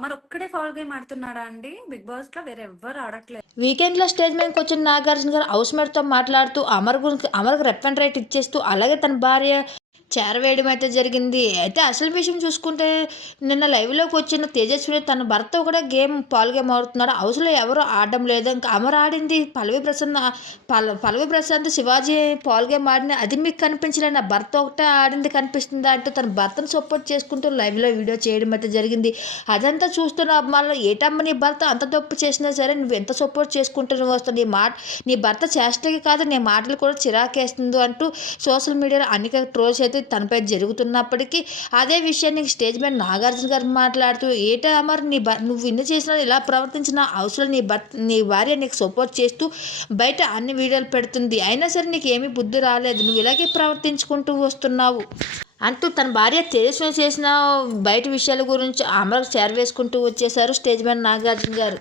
అమర్ ఒక్కడే foul game ఆడుతున్నాడా అండి? Big బాస్లో వేరే ఎవ్వరు ఆడట్లేదు. వీకెండ్లో స్టేజ్ మీదకి వచ్చిన నాగార్జున గారు హౌస్ మేట్తో మాట్లాడుతూ అమర్ గురించి అమర్కి రెప్ అండ్ రైట్ ఇచ్చేస్తూ అలాగే తన భార్య చేరవేయడం అయితే జరిగింది. అయితే అసలు విషయం చూసుకుంటే నిన్న లైవ్లోకి వచ్చిన తేజస్వి తన భర్త కూడా గేమ్ పాల్ గేమ్ ఆడుతున్నాడు హౌస్లో ఎవరు ఆడడం లేదు. ఇంకా అమర్ ఆడింది పల్లవి ప్రసన్న పల పల్లవి ప్రశాంత్ శివాజీ పాల్ గేమ్ ఆడిన అది మీకు కనిపించలేదు? నా భర్త ఒకటే ఆడింది కనిపిస్తుందా అంటూ తన భర్తను సపోర్ట్ చేసుకుంటూ లైవ్లో వీడియో చేయడం అయితే జరిగింది. అదంతా చూస్తున్న అమ్మాయిలో ఏటమ్మ నీ భర్త అంత తప్పు చేసినా సరే నువ్వు ఎంత సపోర్ట్ చేసుకుంటూ నువ్వు వస్తావు నీ మాట నీ భర్త చేష్టకి కాదు నీ మాటలు కూడా చిరాకేస్తుంది అంటూ సోషల్ మీడియాలో అనేక ట్రోల్స్ అయితే తనపై జరుగుతున్నప్పటికీ అదే విషయాన్ని స్టేజ్ మీద నాగార్జున గారు మాట్లాడుతూ ఏటా అమర్ నీ నువ్వు ఇన్ని చేసినా ఇలా ప్రవర్తించిన అవసరం నీ భర్త నీ భార్య నీకు సపోర్ట్ చేస్తూ బయట అన్ని వీడియోలు పెడుతుంది. అయినా సరే నీకు ఏమీ బుద్ధి రాలేదు. నువ్వు ఇలాగే ప్రవర్తించుకుంటూ వస్తున్నావు. అంటూ తన భార్య తేజస్వి చేసిన బయట విషయాల గురించి అమరకు చేరవేసుకుంటూ వచ్చేసారు స్టేజ్ మీద నాగార్జున గారు.